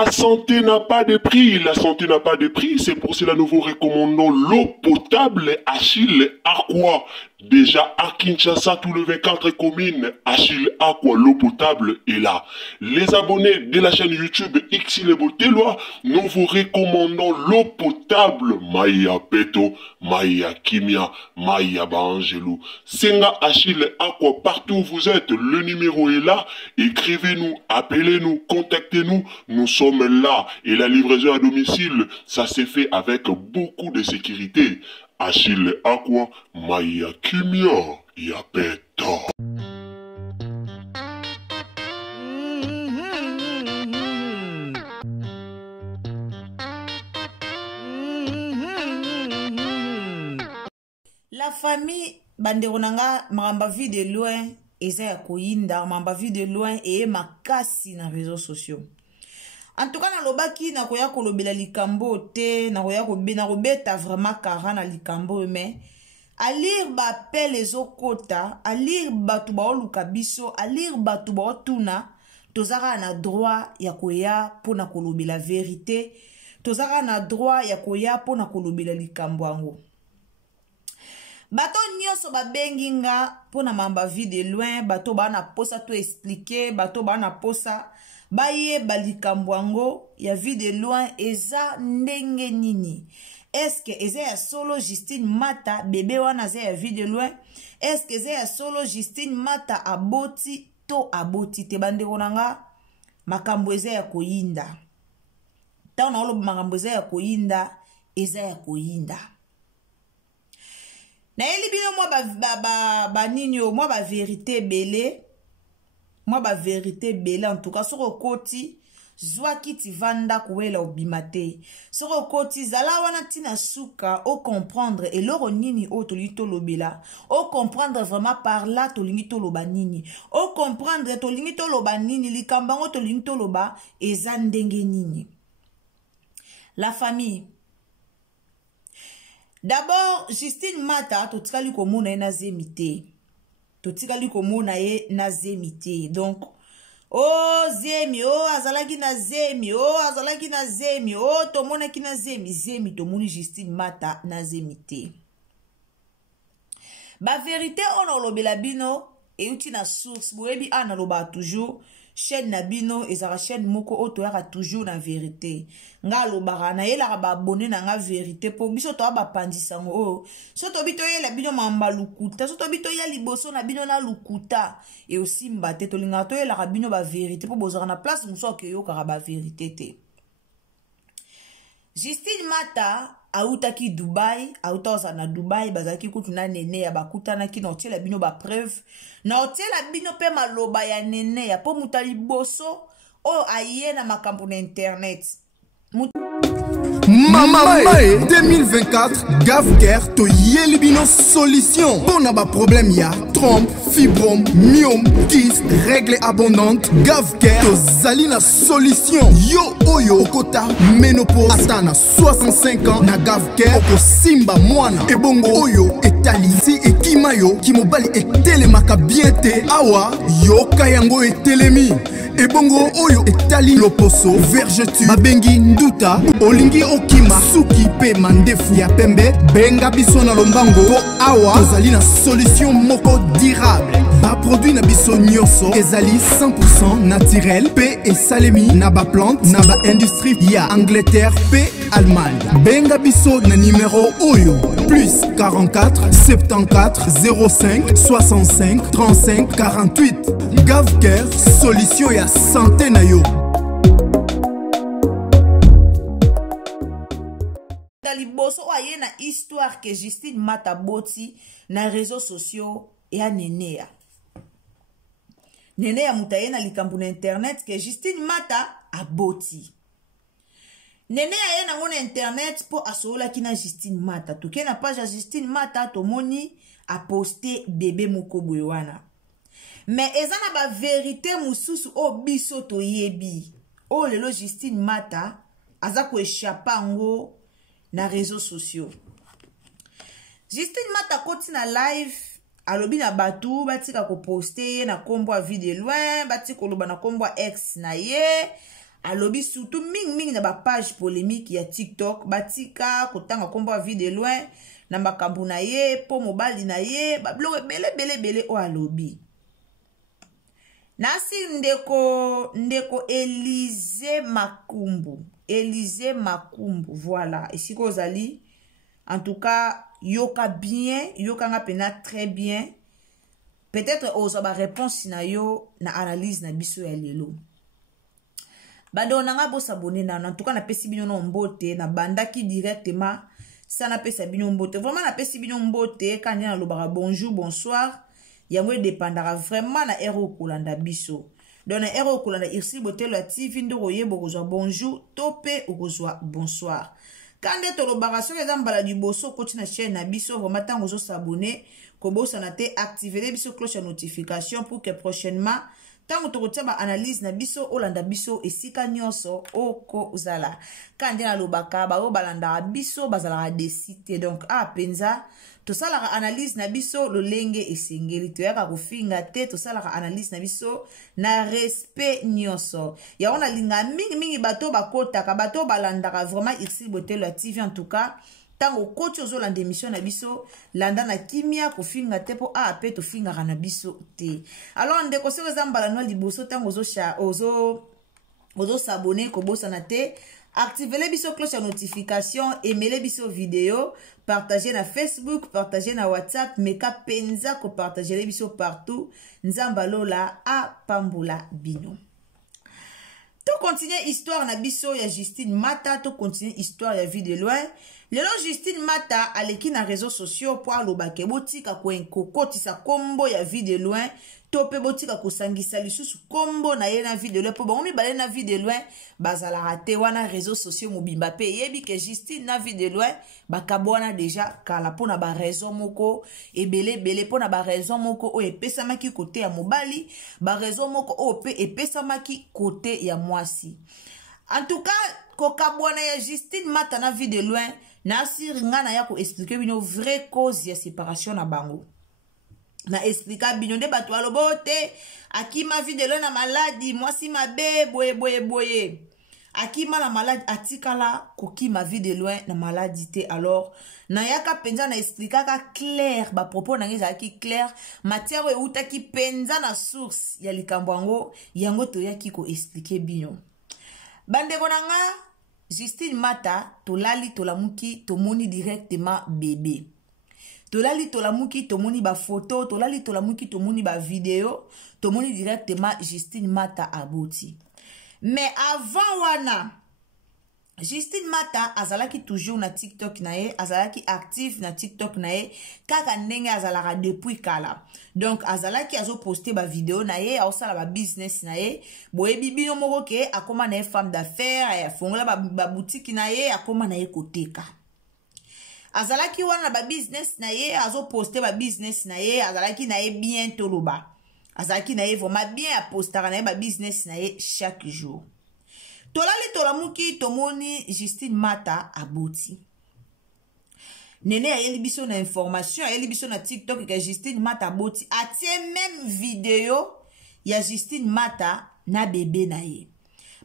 La santé n'a pas de prix, la santé n'a pas de prix, c'est pour cela nous vous recommandons l'eau potable Achille Aqua. Déjà à Kinshasa, tous les 24 communes, Achille Aqua, l'eau potable est là. Les abonnés de la chaîne YouTube Xile Botelwa, nous vous recommandons l'eau potable Maya Peto, Maya Kimia, Maya Bangelou. Senga Achille Aqua, partout où vous êtes, le numéro est là. Écrivez-nous, appelez-nous, contactez-nous, nous sommes là. Et la livraison à domicile, ça s'est fait avec beaucoup de sécurité. Achille Aqua, Maya Kimia, Yapeto. La famille Banderonanga, mamba vu de loin, eza ya koyinda, mamba vu de loin, et makasi na réseaux sociaux. En tout cas, na lobaki na koya kolobela likambo te, na koya kobeta vraiment kara na likambo, mais à lire ba appel les okota, à lire batu ba oluka biso, à lire batu ba otuna, tozara na droit ya koya pona kolobela vérité, tozara na droit ya koya pona kolobela likambo ango. Bato nyonso babengi nga pona mamba vie de loin, bato bana posa to expliquer, bato bana posa baye balikambo ango ya vie de loin eza ndenge nini. Est-ce que eza ya solo Justine Mata bébé wana za ya vie de loin? Est-ce que eza ya solo Justine Mata aboti to aboti te bandeko nanga? Makambo eza ya koyinda. Ta na oloba makambo eza ya koyinda, eza ya koyinda. Na yeli bino mwa ba ninyo mwa ba vérité belé. Moi ba vérité belé en tout cas soko koti zwa kiti vanda kuwela obimate. Soko koti zala wana tina suka o comprendre et loro nini o tolito lobela. O comprendre vraiment par là tolingito loba nini. O comprendre tolingito loba nini likambango tolingito loba eza ndenge nini. La famille. D'abord, Justine Mata, totikali komona na zemite. Totikali komona ye na zemite. Donc, oh zemi, oh azalaki na zemi, oh azalaki na zemi, oh tomona ki na zemi, zemi tomoni Justine Mata na zemite. Ba vérité on olobela bino et uti na source, boyebi ana loba toujours. Chaîne Nabino et sa chaîne moko otoyaka toujours na vérité. Nga lobara na yela ba abonné na nga vérité po biso to ba pandisa ngo. So to bito yela bino mamba lukuta, so to bito ya liboso na bino na lukuta et aussi mbate to linga to yela bino ba vérité po bozara na place muso ke yo ka ba vérité te. Justine Mata autaki Dubai, auta na Dubai bazaki kutuna nene ya bakutana ki na otela bino ba preuve na otela bino pe maloba ya nene ya po mutali boso o aye na makambo na internet. Mama 2024 Gavker to yelibino solution pour na ba problème ya trompe, fibrome, myome, kyste, règle abondante. Gavker to zali na solution. Yo oyo okota ménopause atana 65 ans na Gavker oko simba mwana ebongo oyo etali si ekima yo kimobali etelemaka bien te awa yo kayango etelemi ebongo oyo etali loposo vergeture babengi nduta olingi okima suki pe mandefu ya pembe benga biso na lombango po awa tozali na solution moko durable ba produit na biso nyonso ezali 100% naturel pe esalemi na ba plante na ba industrie ya Angleterre pe Allemagne. Benga biso na numéro oyo plus 44 74 05 65 35 48. Gavker solution ya santé na yo. Daliboso oye na histoire que Justine Mata boti na réseaux sociaux et à Nenea. Nenea mutaye na likambu na internet que Justine Mata a boti. Nenea ye na ngona internet po asola kina Justine Mata. Toke na page ya Justine Mata tomoni a posté bébé moko boywana. Mais ezana ba vérité mususu o biso to yebi. O lelo Justine Mata aza ko échappa ngo na réseaux sociaux. Justine Mata koti na live alobi na batu batika ko poster na kombo a vie de loin, batika koloba na kombo ex na ye. alobi surtout mingi na ba page polémique ya TikTok batika kotanga kombo vie de loin na makambo na ye po mobali na ye ba blog bele o alobi nasi ndeko Élysée Makumbu voilà ici kozali en tout cas yoka bien yoka nga pena très bien peut-être ozo ba réponse na yo na analyse na biso ya lelo bado nanga bo s'abonner na en tout cas na pesi bino no mbote na bandaki directement ça na pesa bino mbote vraiment na pesi bino mbote quand na lobaka bonjour bonsoir yango dépendra vraiment na ero kolanda biso donc na ero kolanda irsi botelo ya TV ndoko yebo kozwa bonjour topé okozwa bonsoir quand de tolobaka soki eza mbala liboso koti na chaîne na biso vraiment tango zo s'abonner kobosana te activer biso cloche ya notification pour que prochainement tango tokotia ba analyse na biso olanda biso esika nyonso okozala kandi na lobaka bao balanda biso bazala décider donc penza tosalaka analyse na biso lolenge esengeli toyaka kofinga te tosalaka analyse na biso na respect nyonso ya ona linga mingi bato bakotaka bato balandaka vraiment ici botelo ya TV en tout cas tango koti ozolanda émission na biso landa na kimia kofinga te po pe tofingaka na biso te alors ndeko seko eza mbala no liboso tango ozo s'abonner kobosana te activez biso cloche ya notification aimez biso vidéo partagez na Facebook partagez na WhatsApp meka penza ko partager biso partout nzamba lola apambola bino. To continue histoire na biso ya Justine Mata, to continue histoire ya vie de loin. Lelo Justine Mata aleki na réseaux sociaux po alobake botika kokotisa kombo ya vie de loin, to pe botika kosangisa lisusu kombo na ye na vie de loin po bango mibale na vie de loin bazala rate wana réseaux sociaux mobimba pe yebi ke Justine na vie de loin bakabwana déjà kala pona ba raison moko ebele pona ba raison moko o epesamaki côté ya mobali ba raison moko o pe epesamaki côté ya mwasi. En tout cas kokabwana ya Justine Mata na vie de loin na siringa na ya ko expliquer bino vraie cause ya séparation na bango. Na expliquer bino de bato alobote akima vie de loin na maladie mwasi mabe boye akima na maladie atikala kokima vie de loin na maladie te alors na yaka penza na expliquer ka clair ba propos na ngeza ki clair matière e utaki penza na source ya likambo yango to yaki ko expliquer bino. Bandeko nanga Justine Mata tolali tolamuki tomoni directement bébé. Tolali tolamuki tomoni ba photo, tolali tolamuki tomoni ba vidéo, tomoni directement Justine Mata aboti. Mais avant wana Justine Mata azalaki toujours na TikTok na ye, azalaki active na TikTok na ye, kaka ndenge azalaka depuis kala. Donc azalaki azo poster ba vidéo na ye, aosala ba business na ye, boyebi bino moko ke akoma na ye femme d'affaires, afongola ba boutique na ye, akoma na ye koteka. Azalaki wana ba business na ye, azo poster ba business na ye, azalaki na ye bien toloba. Azalaki na ye vraiment bien a postara na ye ba business na ye chaque jour. Tolali tolamuki tomoni Justine Mata aboti. Nene a yeli biso na information, a yeli biso na TikTok que Justine Mata aboti. Atie même vidéo ya Justine Mata na bébé na ye.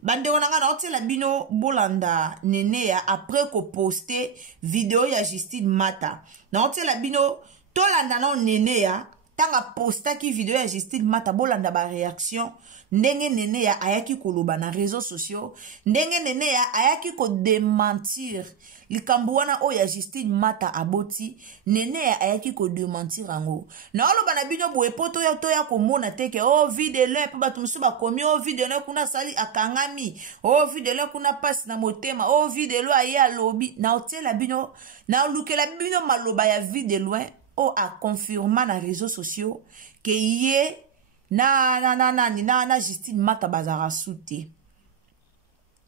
Bande onanga na otie la bino bolanda nene ya après ko poster vidéo ya Justine Mata. Na otie la bino tolanda na nene ya tanga posta ki video ya Justine Mata bolanda ba réaction ndenge nene ya ayaki koloba na réseaux sociaux ndenge nene ya ayaki ko démentir likambo wana o ya Justine Mata aboti nene ya ayaki ko démentir ango na oloba na bino boye poto ya to ya komona teke o video le pe batu musu ba komi o video le kuna sali akangami o video le kuna passe na motema o video le aye alobi na otela bino na lukela bino maloba ya video loin o a confirmé na réseaux sociaux que yé na Justine Mata bazara soute.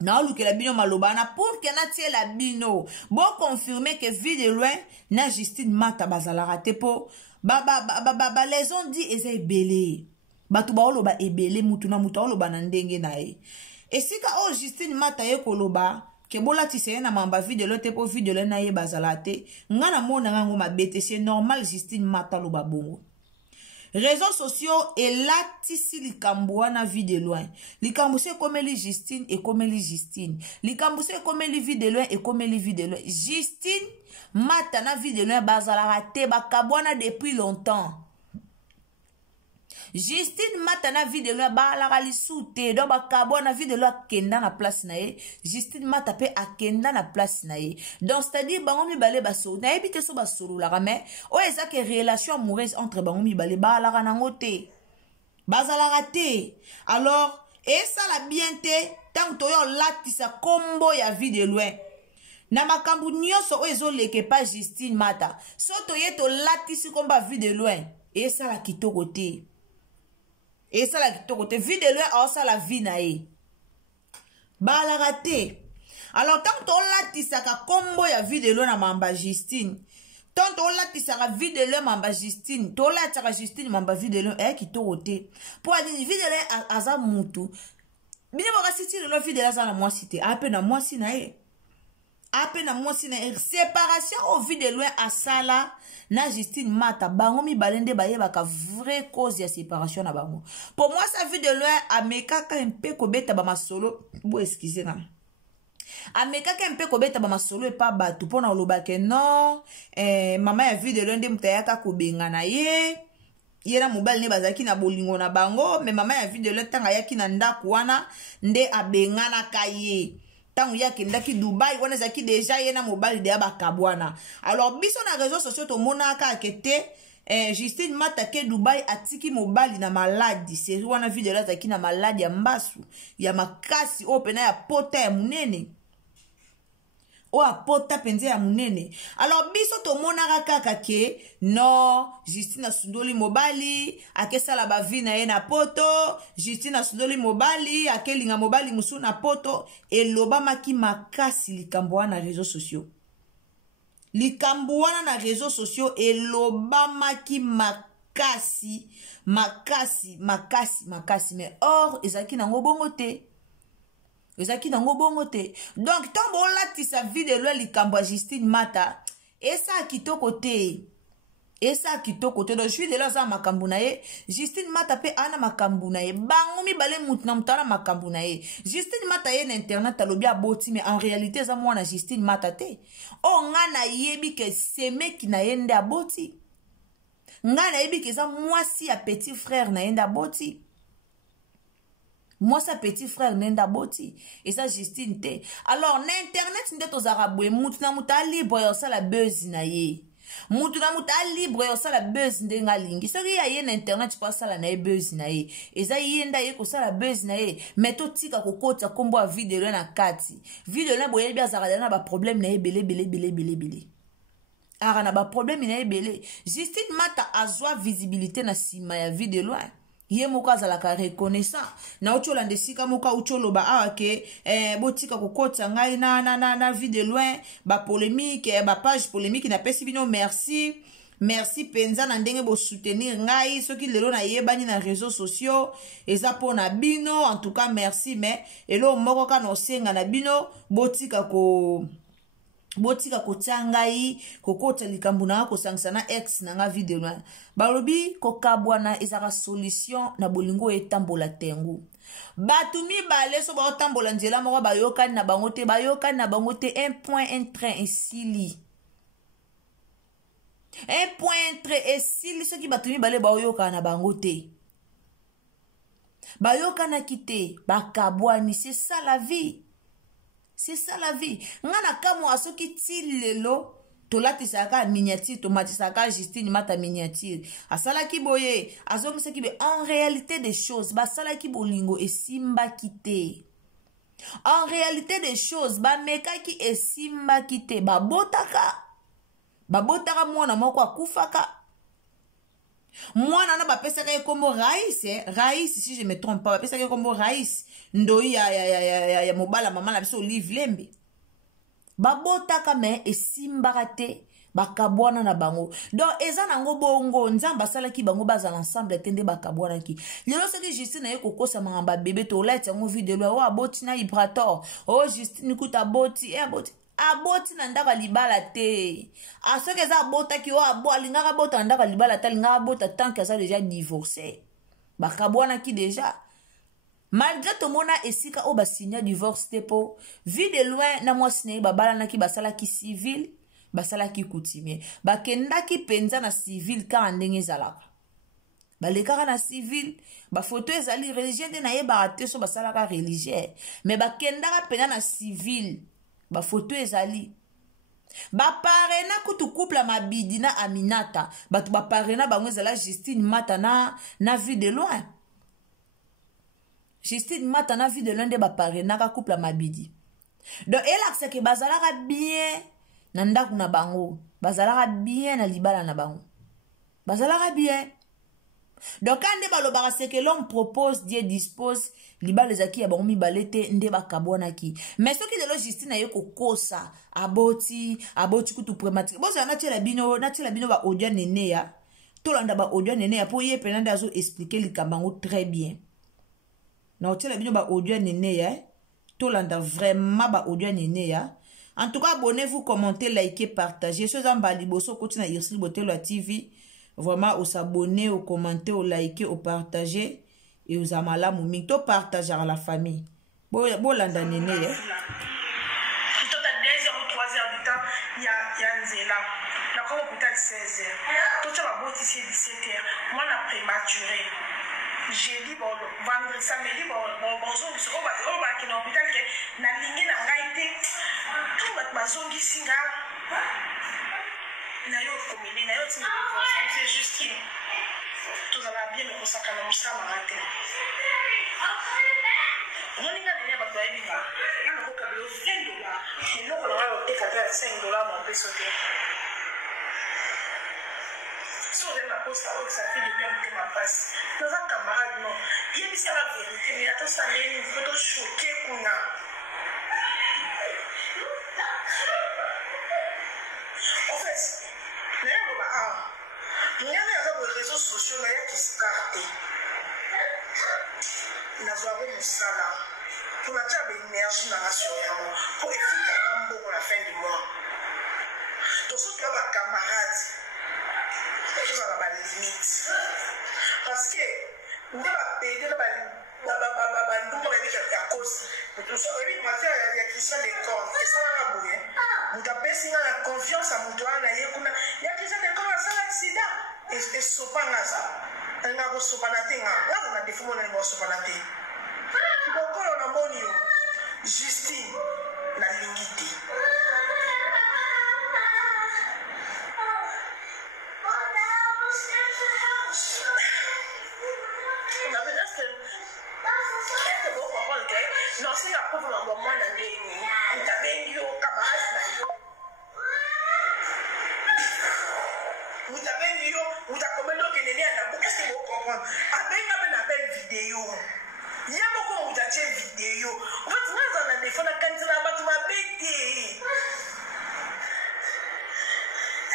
Na lu que la bino malobana pour que na tie la bino bon confirmer que vie de loin na Justine Mata bazala raté po les ont dit eza ebele batu ba oloba ebele mutu na mutu oloba na ndenge na e et si ka o Justine Mata ye koloba ke bola tiseye na mamba vie de l'autre po vie de l'autre na ye bazalate ngana mona ngango mabete c'est normal Justine Mata lo babongo réseaux sociaux elatisi likambo wana vie de loin. Likambo se komeli Justine et komeli Justine. Likambo se komeli vie de loin et komeli vie de loin. Justine mata na vie de loin bazala te bakabwana depuis longtemps. Justine mata na vie de loin balara lisute do bakabwana vie de loin kenda na place na ye. Justine mata pe akenda na place na ye. Donc c'est-à-dire bango mibale baso na ebite so basolo la mais o eza que relation amoureuse entre bango mibale balara nango te. Bazala te. Alors et ça la bien te tant to yo latisa combo ya vie de loin. Na makambu nyonso o ezoleke pa Justine mata. So to ye to latisi komba vie de loin. Et ça la kitoko te. Et ça la kitoko te. Vie de loin a ça la vie na ye. Ba la raté. Alors tant to latisaka kombo ya vie de loin na mamba Justine. Tant to latisaka vie de loin mamba Justine. To latisaka Justine mamba vie de loin kitoko te. Pour aller vie de loin aza mutu. Bine boka siti le vie de loin na moi cité. Ape na moi si na ye. Ape na moi si na ye. Séparation au vie de loin à sala. Na Justine mata bango mi balende baye baka vraie cause ya séparation na bango. Pour moi sa vie de loin ameka ka mpe kobeta ba masolo bo excusez na. Ameka ka mpe kobeta ba masolo e pa batu pona oloba ke non mama ya vie de loin de mutayaka kobenga na ye. Yera mobali ne bazaki na bolingo na bango mais mama ya vie de loin tanga yaki na ndako wana nde abenga na kaye. Tant ya kendaki Dubai wana zaki déjà yena mobile de bakabwana. Alors biso na réseaux sociaux to monaka akete Justine mata ke Dubai atiki mobile na maladi. C'est wana video la zaki na maladi ya mbasu ya makasi opena ya pota ya munene. O apota penze ya munene. Alors biso to monaka kaka ke no Justine asundoli mobali akesa la bavi na ye na poto. Justine asundoli mobali akelinga mobali musu na poto eloba maki makasi likambo wana na réseaux sociaux. Likambo wana na réseaux sociaux eloba maki makasi mais or ezaki nango bongo te. Ezaki nango bongo te. Donc tant bon lati sa vie de loin likambo Justine mata et ça kitoko te. Et ça kitoko te. Donc je suis de là za makambu na ye. Justine mata pe ana makambu na ye. Bango mi bale mutna mutana makambu na ye. Justine mata ye na internet alobi aboti mais en réalité za mwana Justine mata te. O nga na yebi ke seme ki na yende aboti. Nga na yebi ke za mwasi ya petit frère na yende aboti. Moi, sa petit frère nenda boti. Et ça, Justine te. Alors, n'internet, n'de to zarabwe. Moutuna mouta libre yo sa la buzz na ye. Moutuna mouta libre yo sa la buzz nde nga lingi. So ya ye n'internet pa sa la na ye buzz na ye. Et ça, ye nda ye ko sa la buzz na ye. Mais to tika kokota kombo a video na kati. Video na boye bia zaradana ba problème na ye belé. Ara na ba problème na ye belé. Justine mata azwa visibilité na sima ya video loin. Ye moka zalaka reconnaissant na uchola ndesika moka ucholo ba awake botika kokota ngai na vie de loin ba polémique ba page polémique na pesi bino merci penza na ndenge bo soutenir ngai soki lelo na yebani na réseaux sociaux eza pona bino en tout cas merci mais elo moko kana osenga na bino botika kotangai kokota likambu na kosangisa na ex na nga video na balobi kokabwana ezaka solution na bolingo etambola tengu batu mibale so ba otambola nzela moko bayokani na bango te un point un train esili un point un train esili soki batu mibale ba oyokana na bango te bayokana kite bakabwani c'est ça la vie. C'est ça la vie. Ngana kamo asoki tilelo tolati saka miniature tomati saka Justine mata miniature. Asala ki boye azomi saki be en réalité des choses ba sala ki bolingo esimba kite. En réalité des choses ba meka ki esimba kite ba botaka mwana moko akufaka. Mwana na ba pesa ka kombo Raïs si je me trompe pas ba pesa ka kombo Raïs ndoi ya mobala mama na biso Olive Lembe babotaka me esimbarate bakabwana na bango donc eza nango bongo nzamba sala ki bango baza l'ensemble tende bakabwana ki lelo soki Justine na ye kokosa mangamba bébé to lati yango video wa aboti na vibrator oh Justine kuta boti aboti na ndaka libala te. A soki eza abota ki o abo alingaka bota na ndaka libala te alingaka bota tant que eza déjà divorcé. Bakabwana ki déjà. Malgré to mona esika o basigna divorce te po vu de loin na mwasi na babala na ki basala ki civil basala ki coutumier. Bakenda ki penza na civil ka ndenge ezalaka. Balekaka na civil ba photo ezali religieux de na yeba te so basala ka religieux mais bakendaka penza na civil ba photo ezali ba parena kutu couple mabidi na Aminata batu ba parena bango ezala Justine Mata na vue de loin. Justine Mata na vue de loin de ba parena ka couple mabidi. Donc elle accepte que bazalaka bien na ndaku na bango, bazalaka bien na libala na bango. Bazalaka bien. Donc quand nde balobaka c'est que l'homme propose, Dieu dispose, libala ezaki ya bango mibale te nde bakabwana ki. Mais soki lelo Justine na yo kokosa aboti kutu prématuré. Bozo na tiela bino ba audio nene ya. Tolanda ba audio nene ya po ye penanda azo expliquer likambango très bien. Na tiela bino ba audio nene ya. Tolanda vraiment ba audio nene ya. En tout cas, abonnez-vous, commentez, likez, partagez. Ceux en bas, liboso, continue à Irsil Botelo TV. Vraiment, au s'abonner, au commenter, au liker, au partager. Et aux amala mouming. To partager à la famille. Bon, landa nene, eh. Plutôt à 2h ou 3h du temps, il y a Nzela. La comme hôpital 16h. Tout ça va beau ici 17h. Moi, on a prématuré. J'ai dit, bon, vendredi, samedi, bon, bonjour, on va à l'hôpital, na ligne na ngaité. Tout va mazongi singa. Na yo komili, na yo tini divorce, c'est Justine. Tout ça va bien, mais on s'en calme, on s'en arrête. On y a des gens qui ont été là. On a beaucoup de $5. Et nous, on a été à $5, on peut sauter. Si on est la poste, ça fait du bien que ma passe. Dans un camarade, non. Il y a la vérité, mais attends, ça a une photo choquée qu'on a. En fait, il y a des réseaux sociaux qui se cartent. Nous avons une salle pour la énergie dans la surveillance, pour éviter un bon pour la fin du mois. Donc, ce que les camarades, ils ont la limite. Parce que nous avons payé la confiance à mon doigt, il y a qui s'est découvert un accident et sopanaza. Elle n'a pas sopanaté. Là, on a des fois, on a sopanaté. Donc, on a monio. Justine, la lingité. Non, c'est la pauvre maman, moi, la ligne. On t'a bien dit au camarade. Vous avez dit, vous avez combien de qu'elle est là? Est-ce que vous comprenez? Après, il y a une belle vidéo. Il y a beaucoup de vidéo. En fait, moi, on a des fois, quand tu m'as bêté.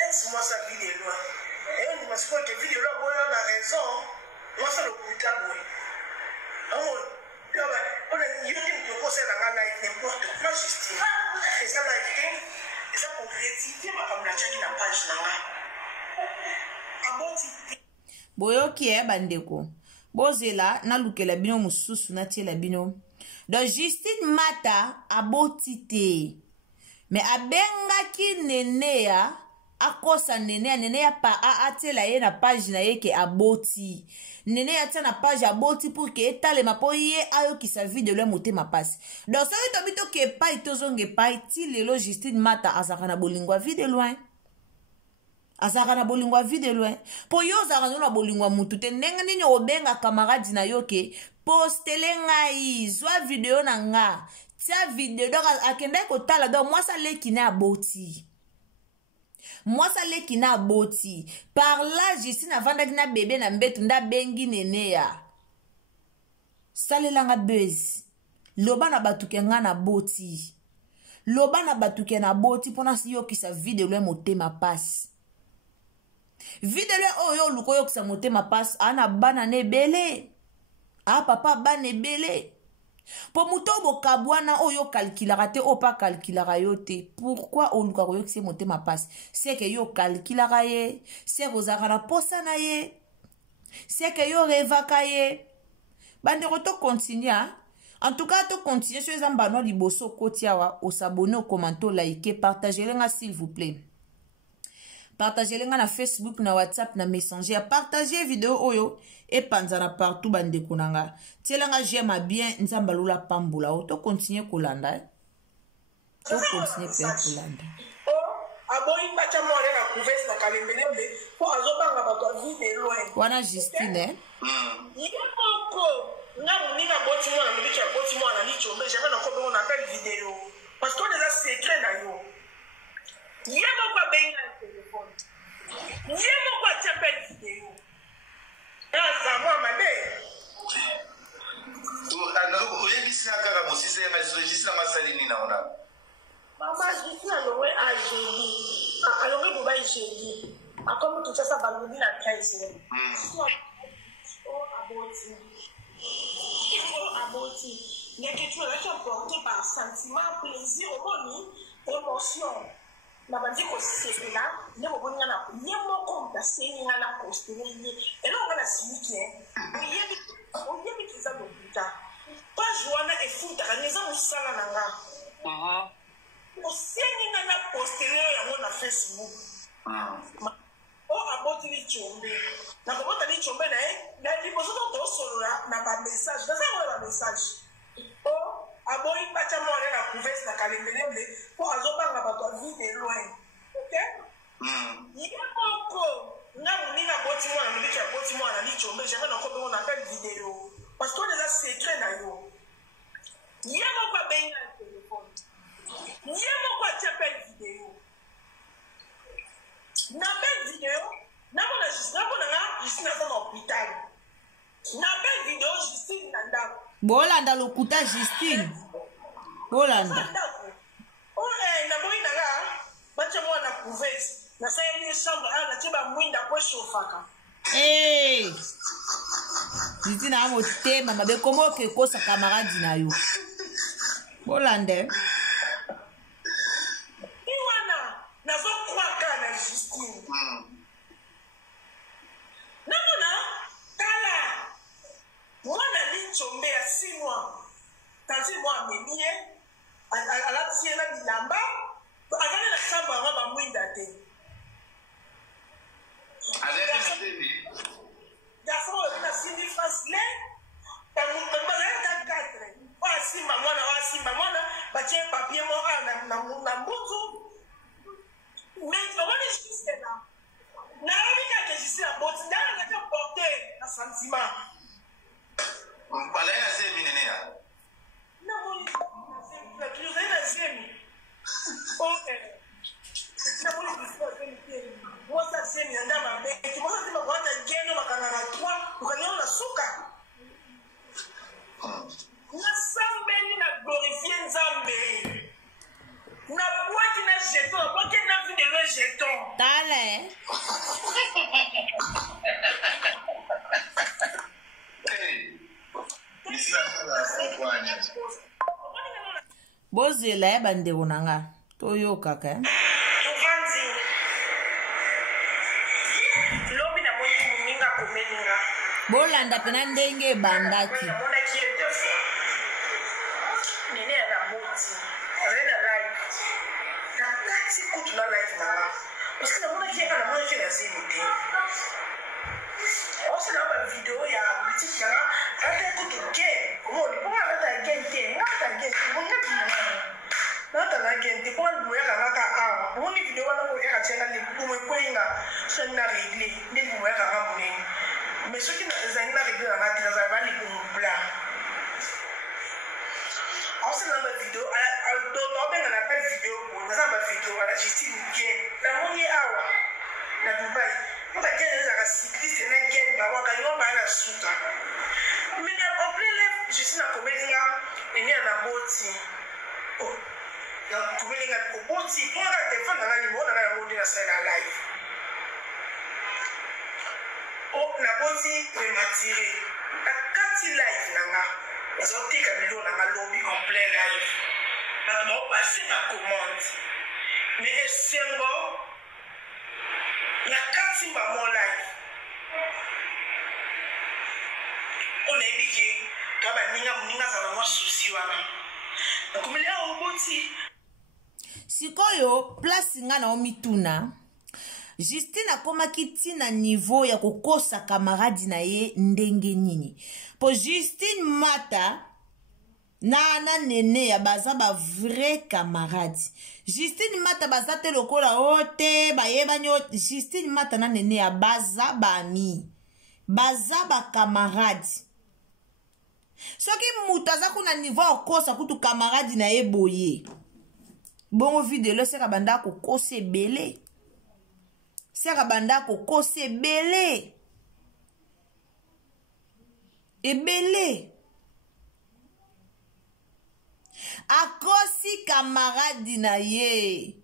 Est-ce ça vidéo? Et on m'a dit que vidéo, on a raison. Moi, c'est le coup de tabou. On a dit que vous conseillez la live n'importe quoi, Justine. Et ça, live, et ça, pour créditer, ma femme l'a checké la page là. Boyoki bandeko bozela na lukela bino mususu na tiela bino. Donc Justine Mata aboti te mais abengaki nene ya akosa nene ya pa atela ye na page na ye ke aboti nene ya tia na page aboti pour que etalema po ye ayoki sa vie de le motema pasi. Donc soki tobito ke pai tozonge pai ti lelo Justine Mata azaka na bolingwa vie de loin. Azaka na bolingwa vie de loin. Po yo azaka na bolingwa mutu te ndenga nini obenga camarade na yo ke postele ngai zwa video na nga. Tia video donc akende ko tala donc moi ça leki na aboti. Moi ça leki na aboti. Par là Justine avanda na bébé na mbetu nda bengi nene ya. Salela nga buzz. Loba na batuke nga na boti. Loba na batuke na boti pona si yo ki sa video loin motema passe. Videle oyo luko yo kisa motema passe ana bana nebele. Ah papa bana nebele. Po muto bokabwana oyo calculara te o pa calculara yo te. Pourquoi oluka koyo kise motema passe? C'est que yo calculara ye, c'est que ozaka na posa na ye, c'est que yo revaka ye. Bandeko to continue. En tout cas, to continue sur les ambano liboso kotiawa, o s'abonner, au commenter, liker, partagez-les s'il vous plaît. Partagez-les na Facebook, na WhatsApp, na Messenger. Partagez vidéo oyo et panzana partout bandeko nanga. Tielanga j'aime bien nzamba lula pambula. To continue kolanda. To continue faire kolanda. Aboyi bacha mo na couverte na kalembele po azobanga bato vidéo loin. Wana Justine. Yeko nga muninga boti mo na mbiki ya boti mo na lichombe jamais na ko on appelle vidéo parce que on est secret na yo. Yemo kwa benga téléphone. Yemo kwa t'appelle vidéo. Ça moi ma belle. Alors oyebisi na kaka mosise ya registre na masalini na ona. Mama jisi alongwe ajeli. Alongwe dubai jeli. Akomo tout ça balodi na 15. Oh aboti. Oh aboti. Il y a quelque chose qui est porté par sentiment, plaisir, émotion. Nabandi ko c'est là, ne mo bonya na yemo ko da seni na poster ni. Et là on a simiki. On yebi kiza do buta. Pas joana e futa kaneza musala nanga. O seni na poster ya na Facebook. O aboti ni chombe. Na komota ni chombe na liboso to solo na ba message. Na ça ba message. O aboyi bacha mo na couverte na kalembele po azobanga bato vidéo loin. OK? Yeko nga muninga boti mo na mbiki ya boti mo na lichombe jamais na ko on appelle vidéo parce que on est secret na yo. Yemo kwa benga téléphone. Yemo kwa t'appelle vidéo. Na belle vidéo na bona juste na bona nga ici na dans hôpital. Na belle vidéo Justine nanda. Bolanda lokuta Justine. Bolanda. Oh na boyi nanga bacha mo na couverte. Na sa ile chambre na tiba mwinda kwa shofaka. Eh. Justine amo tema mabe komo ke kosa camarade na yo. Bolande. Iwana na zo kwa kana Justine. Nana kala. Mwana lichombe ya 6 mois. Tanzi moi menie ala tiena bilamba. Agane na samba ba mwinda te. Garçon, on a signé facile. T'as mon papa, t'as 4. On simba moi, bah tiens, papier, moi, na mbuzu. Mais on est juste là. Na rien que je suis à botte, n'a rien porté un sentiment. On parle à ces minés. Non, tu es la zemi. Oh, na muli disipline. Moi, ça c'est une dame, mais tu vois, tu vas te gagner ma canara 3, tu vas la souka. Na sambe ni na glorifier Nzambe. Na boîte na jeton, boîte na vie de le jeton. Tale. Hey. Ici la frontouane. Bozela bandeko nanga. Toyoka ka. Bolanda pena ndenge bandaki. Nene ya boti. Arena live. Na kati kutu na live na. Parce que na mona ki ana mona ki na zimite. Osa na ba video ya bitiki na ata kutu ke. Mo ni kwa ata gente, ngata gente, mo ngati na. Nata na gente kwa ndu ya kanga a. Mo ni video wana ko ya chena ni kumwe kwinga. So na regle, ni mo ya kanga mo ni. Mais ceux qui n'ont pas réglé la travail, ils vont blanc. On s'est dans la vidéo, on a pas de vidéo, on a pas de vidéo, on a juste une game. La monnaie awa, la Dubaï, on a gagné la cycliste, on a gagné, on a gagné, on a la souta. Mais en plein lèvre, je suis dans la comédie, et il y a la boti. Oh, la comédie, la boti, on a le téléphone, on a le monde, on a le monde, on a live. Oh, na boti me matire. Na kati life nanga. nazotika bilo na lobby en plein live bato baopase na commande mais esengo na kati mbamo live onayebi ke ka baninga moninga azala mwa susi wana nakomelia oboti sikoyo place nga na omituna Justine akomaki tina niveau ya kokosa kamaradi na ye ndenge nini po Justine Mata na nene ya baza ba vrai camarade Justine Mata baza te lokola ote bayebani Justine Mata na nene ya baza ba ami baza ba camarade soki mutu aza kuna niveau okosa kutu camarade na ye boye bongo video seka banda kokosa ebele seka banda kokosa ebele akosi camarade na ye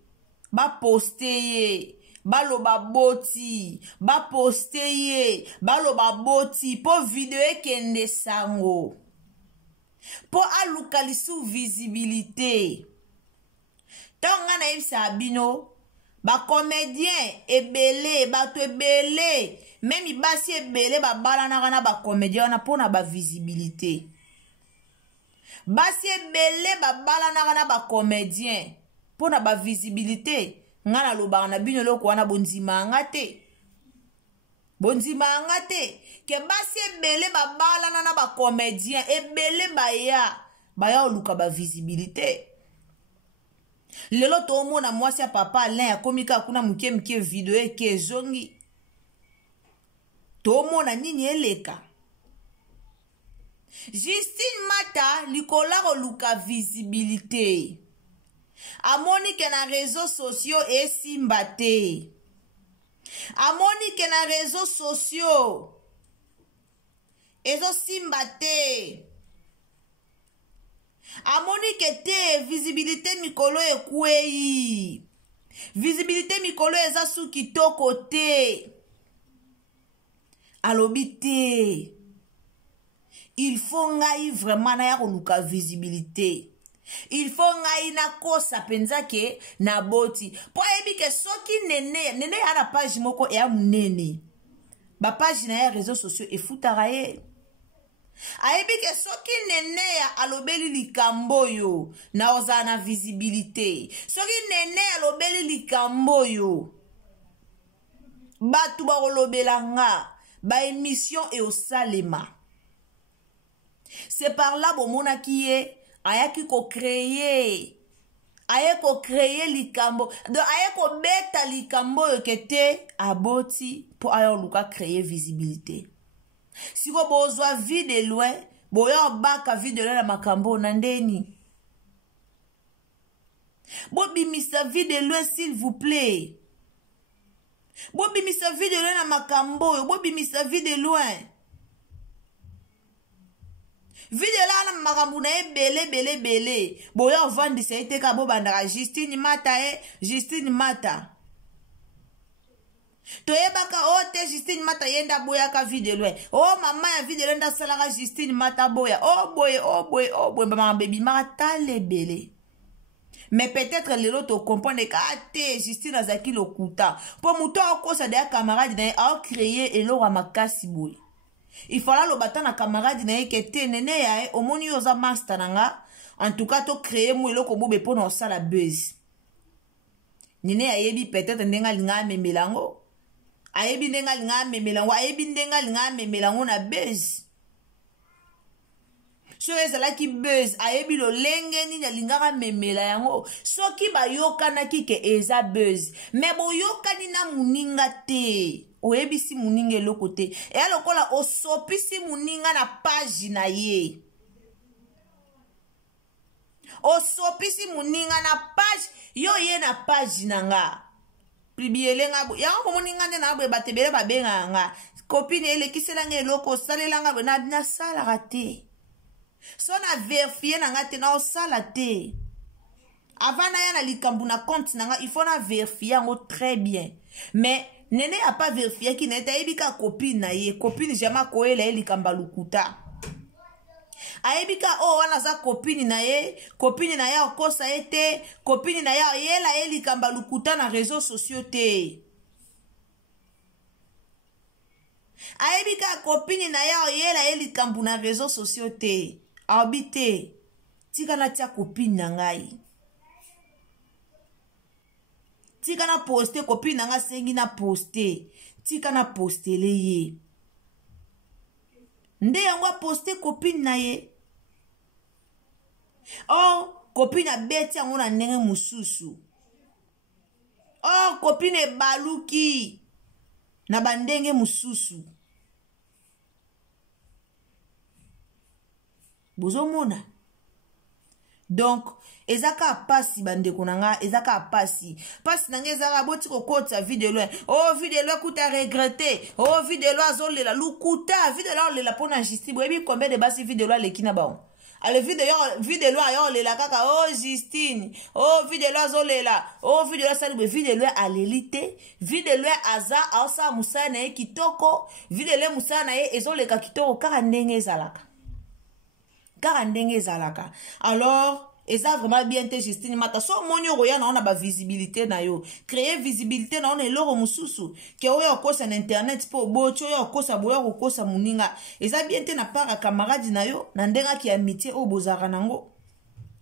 baposte ye baloba boti baposte ye baloba boti po video ekende sango po aluka lisu visibilité tonga na yebisa abino bacomédien ebele bato ebele memi basi ebele babalanaka na bacomédien wana mpona bavisibilité basi ebele babalanaka na bacomédien mpona bavisibilité nga nalobaka na bino eloko wana bondimanga te bondimanga te ke basi ebele babalana na bacomédien ebele baya oluka bavisibilité lelo toomona mwasi ya papa Alain akomika kuna muke video eke ezongi toomona nini eleka Justine Mata likola koluka visibilité amoni ke na réseaux sociaux esimba te amoni ke na réseaux sociaux ezosimba te amoni ke te visibilité mikolo ekwei visibilité mikolo eza su kitoko te alobi te il faut ngai vraiment na ya koluka visibilité il faut ngai na kosa penza ke na boti po ebi ke soki nene ya na page moko ya munene ba page na ya réseaux sociaux efutaka ye ayebi ke soki nene ya alobeli likambo yo na ozala na visibilité soki nene alobeli likambo yo batu bakolobela nga ba émission e osalema c'est par là bomonaki ye ayaki créer likambo donc ayako beta likambo yo kete aboti po ayo luka créer visibilité siko bozwa vie de loin boya baka vie de loin na makambo na ndeni bobimisa vie de loin s'il vous plaît bobimisa vie de loin na makambo yo bobimisa vie de loin video la na makambo na ebele boya ovandisa ete ka bobandaka Justine Mata toyebaka o te Justine Mata yenda boyaka video loin o mama ya video loin ndasalaka Justine Mata boya o boye mama baby maka tala ebele mais peut-être lelo to comprendre ka te Justine azaki lokuta po muto akosa de camarade na a créer eloko makasi boye il fallait le battre na camarade na yeke te nene ya omoni oza master nanga en tout cas to créer mo eloko bobe pona osala buzz nene ya yebi peut-être ndenga linga memelango ayebi ndenga linga memelango ayebi ndenga linga memelango na buzz so ezalaki buzz ayebi lolenge nini alingaka memela yango soki bayokanaki ke eza buzz me boyokani na muninga te oyebisi muninga eloko te eya lokola osopisi muninga na page na ye osopisi muninga na page yo ye na page na nga pribielenga bo yango komoninga nde na boye batebele babenga nga kopine elekiselanga eloko osalelanga bo na salaka te so na verifie na nga te na osala te avant na ya na likambu na compte na nga il faut na vérifier yango très bien mais nene a pas vérifié ki neta yebika copine na ye copine jamais koela ye likamba lukuta ayebika o wana za kopini na ye okosa ye te, kopini na ye yela ye likamba lukuta na réseaux sociaux te. Ayebika kopini na ye yela ye likambu na réseaux sociaux te. Abite tika na tia kopini na ngai. Tika na poste kopini na nga sengi na poste. Tika na postele ye. Nde yango poste kopini na ye. Oh, kopini abeti yango na ndenge mususu. Oh, kopini baluki na bandenge mususu. Bozomona. Donc, ezaka pasi bandeko nanga, ezaka pasi. Pasi nanga ezaka boti kokota video loin. Oh, video loin kuta regretter. Oh, video loin azolela lukuta, video loin lela pona justice. Boyebi combien de basi video loin lekina baon. Ale video loin ayo lela kaka oh Justine. Oh, video loin azolela. Oh, video loin sali video loin alelite. Video loin aza asa musana ye kitoko. Video loin musana ye ezoleka kitoko kaka ndenge ezalaka. Car ndenge zalaka. Alors, eza vraiment bien te Justine mata so monyo roya na ona ba visibilité na yo. Créer visibilité na ona eloro mususu. Ke oyo kosa na internet po bocho oyo kosa boya kosa muninga. Eza bien te na para camarade na yo na ndenga ki amitié o bozara nango.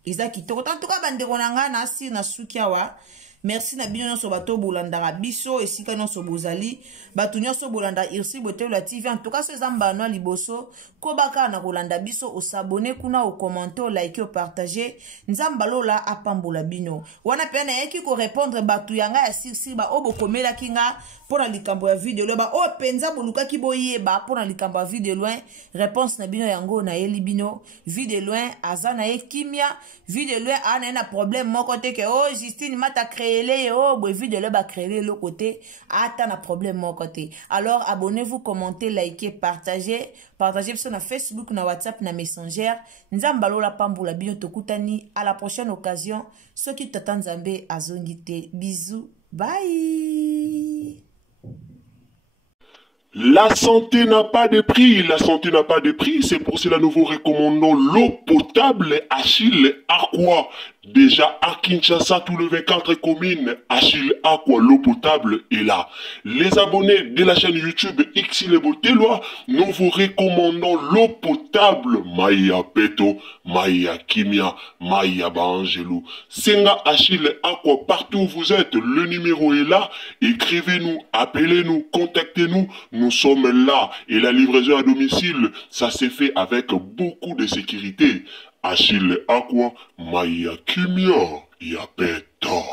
Eza kitoko. En tout cas bandeko nanga na si na sukiawa. Merci na bino nyonso bato bolandaka biso esika nyonso bozali bato nyonso bolanda irsi bote la TV. En tout cas ces ambano liboso ko baka na kolanda biso o s'abonner kuna o commenter o like o partager nzambalola apambola bino wana pe na yeki ko répondre bato yanga ya sirsi ba obo komela kinga pona likambo ya video lo ba o penza boluka ki boyeba pona likambo ya video loin réponse na bino yango na yeli bino video loin azana ye kimia video loin ana na problème moko te ke oh Justine mata créer oh boy de ba créer le côté ata na problème mon côté. Alors abonnez-vous, commentez, likez, partagez sur na Facebook, na WhatsApp, na Messenger. Nzambalo la pamboula bio tokutani à la prochaine occasion. Ceux qui t'attendent Zambé azongite. Bisous. Bye. La santé n'a pas de prix, la santé n'a pas de prix, c'est pour cela nous vous recommandons l'eau potable Achille Aqua. Déjà à Kinshasa, tout le 24 communes, Achille Aqua, l'eau potable est là. Les abonnés de la chaîne YouTube Xile Boteloa, nous vous recommandons l'eau potable Maya Peto, Maya Kimia, Maya Bangelou. Senga Achille Aqua, partout où vous êtes, le numéro est là. Écrivez-nous, appelez-nous, contactez-nous. Nous sommes là et la livraison à domicile, ça s'est fait avec beaucoup de sécurité. Achille Aqua, Maya Kimia, Yapeto.